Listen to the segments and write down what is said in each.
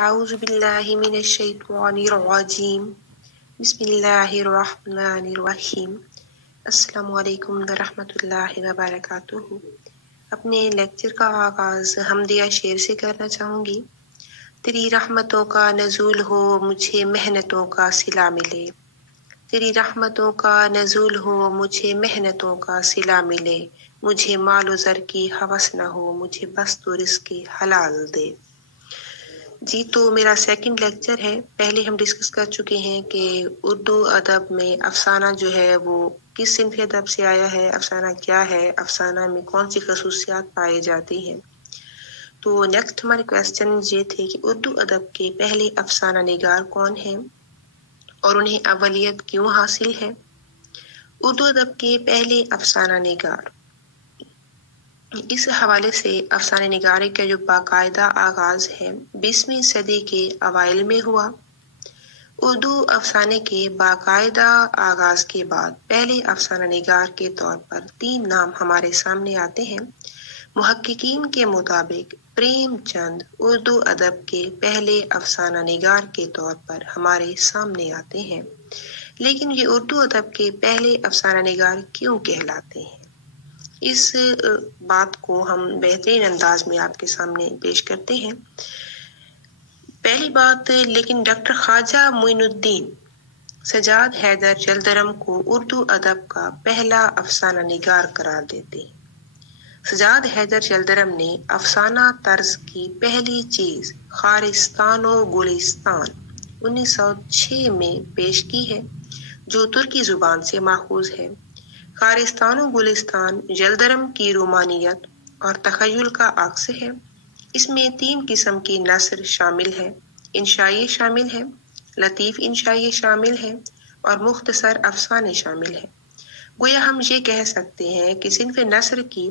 أعوذ بالله من الشيطان الرجيم بسم الله الرحمن الرحیم السلام علیکم ورحمۃ اللہ وبرکاتہ۔ اپنے لیکچر کا آغاز حمدیہ شعر سے کرنا چاہوں گی۔ تیری رحمتوں کا نزول ہو مجھے محنتوں کا صلہ ملے، تیری رحمتوں کا نزول ہو مجھے محنتوں کا صلہ ملے، مجھے مال و زر کی ہوس نہ ہو مجھے بس تو رزق حلال دے۔ جی تو میرا سیکنڈ لیکچر ہے۔ پہلے ہم ڈسکس کر چکے ہیں کہ اردو ادب میں افسانہ جو ہے وہ کس صنف ادب سے آیا ہے، افسانہ کیا ہے، افسانہ میں کون سی خصوصیات پائی جاتی ہیں۔ تو نیکسٹ ہمارے کویسچن یہ تھے کہ اردو ادب کے پہلے افسانہ نگار کون ہیں اور انہیں اولیت کیوں حاصل ہے۔ اردو ادب کے پہلے افسانہ نگار، اس حوالے سے افسانہ نگاری کا جو باقاعدہ آغاز ہے 20ویں صدی کے اوائل میں ہوا۔ اردو افسانے کے باقاعدہ آغاز کے بعد پہلے افسانہ نگار کے طور پر 3 نام ہمارے سامنے آتے ہیں۔ محققین کے مطابق پریم چند اردو ادب کے پہلے افسانہ نگار کے طور پر ہمارے سامنے آتے ہیں، لیکن یہ اردو ادب کے پہلے افسانہ نگار کیوں کہلاتے ہیں، اس بات کو ہم بہترین انداز میں آپ کے سامنے پیش کرتے ہیں۔ پہلی بات، لیکن ڈاکٹر خواجہ معین الدین سجاد حیدر جلدرم کو اردو ادب کا پہلا افسانہ نگار قرار دیتے ہیں۔ سجاد حیدر جلدرم نے افسانہ طرز کی پہلی چیز خارستان و گلستان 1906 میں پیش کی ہے، جو ترکی زبان سے ماخوذ ہے۔ خارستان و گلستان جلدرم کی رومانیت اور تخیل کا عکس ہے۔ اس میں 3 قسم کی نثر شامل ہے، انشائی شامل ہے، لطیف انشائی شامل ہے اور مختصر افسانے شامل ہے۔ گویا ہم یہ کہہ سکتے ہیں کہ صنف نثر کی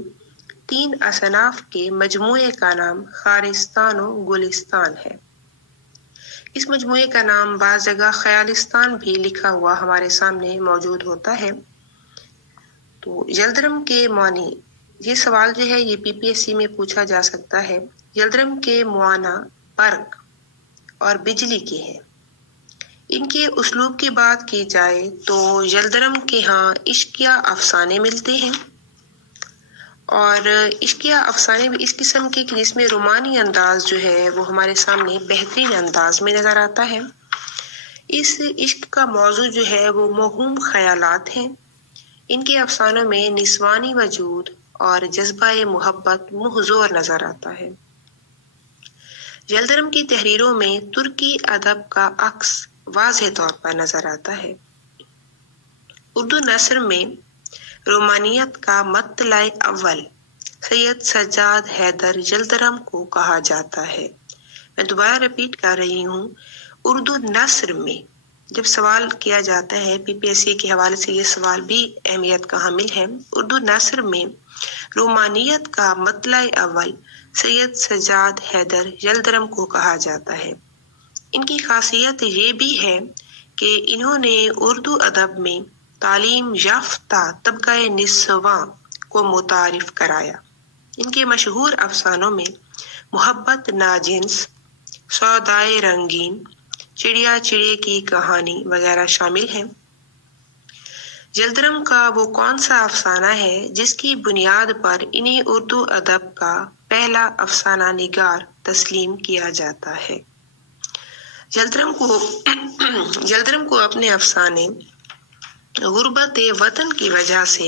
3 اصناف کے مجموعے کا نام خارستان و گلستان ہے۔ اس مجموعے کا نام بعض جگہ خیالستان بھی لکھا ہوا ہمارے سامنے موجود ہوتا ہے۔ تو جلدرم کے معنی، یہ سوال جو ہے یہ PPSC میں پوچھا جا سکتا ہے۔ جلدرم کے معنی برق اور بجلی کے ہیں۔ ان کے اسلوب کی بات کی جائے تو جلدرم کے ہاں عشقیہ افسانے ملتے ہیں، اور عشقیہ افسانے بھی اس قسم کے کہ جس میں رومانی انداز جو ہے وہ ہمارے سامنے بہترین انداز میں نظر آتا ہے۔ اس عشق کا موضوع جو ہے وہ موہوم خیالات ہیں۔ ان کے افسانوں میں نسوانی وجود اور جذبہ محبت محضور نظر آتا ہے۔ جلدرم کی تحریروں میں ترکی ادب کا عکس واضح طور پر نظر آتا ہے۔ اردو نثر میں رومانیت کا مطلع اول سید سجاد حیدر جلدرم کو کہا جاتا ہے۔ میں دوبارہ رپیٹ کر رہی ہوں، اردو نثر میں جب سوال کیا جاتا ہے PPSC کے حوالے سے یہ سوال بھی اہمیت کا حامل ہے۔ اردو نثر میں رومانیت کا مطلع اول سید سجاد حیدر جلدرم کو کہا جاتا ہے۔ ان کی خاصیت یہ بھی ہے کہ انہوں نے اردو ادب میں تعلیم یافتہ طبقہ نسواں کو متعارف کرایا۔ ان کے مشہور افسانوں میں محبت ناجنس، سودائے رنگین، چڑیا چڑیے کی کہانی وغیرہ شامل ہیں۔ جلدرم کا وہ کون سا افسانہ ہے جس کی بنیاد پر انہیں اردو ادب کا پہلا افسانہ نگار تسلیم کیا جاتا ہے؟ جلدرم کو اپنے افسانے غربت وطن کی وجہ سے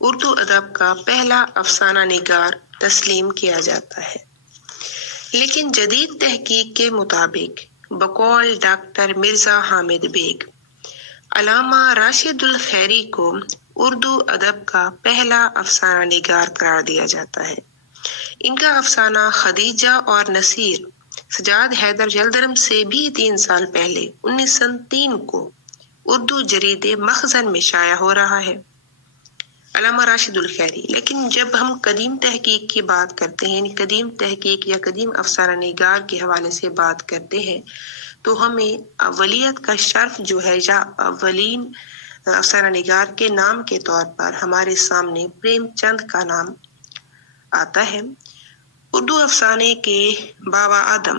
اردو ادب کا پہلا افسانہ نگار تسلیم کیا جاتا ہے، لیکن جدید تحقیق کے مطابق بقول ڈاکٹر مرزا حامد بیگ، علامہ راشد الخیری کو اردو ادب کا پہلا افسانہ نگار قرار دیا جاتا ہے۔ ان کا افسانہ خدیجہ اور نصیر سجاد حیدر جلدرم سے بھی 3 سال پہلے 1903 کو اردو جرید مخزن میں شائع ہو رہا ہے، علامہ راشد الخیری۔ لیکن جب ہم قدیم تحقیق کی بات کرتے ہیں، یعنی قدیم تحقیق یا قدیم افسانہ نگار کے حوالے سے بات کرتے ہیں، تو ہمیں اولیت کا شرف جو ہے یا اولین افسانہ نگار کے نام کے طور پر ہمارے سامنے پریم چند کا نام آتا ہے۔ اردو افسانے کے بابا آدم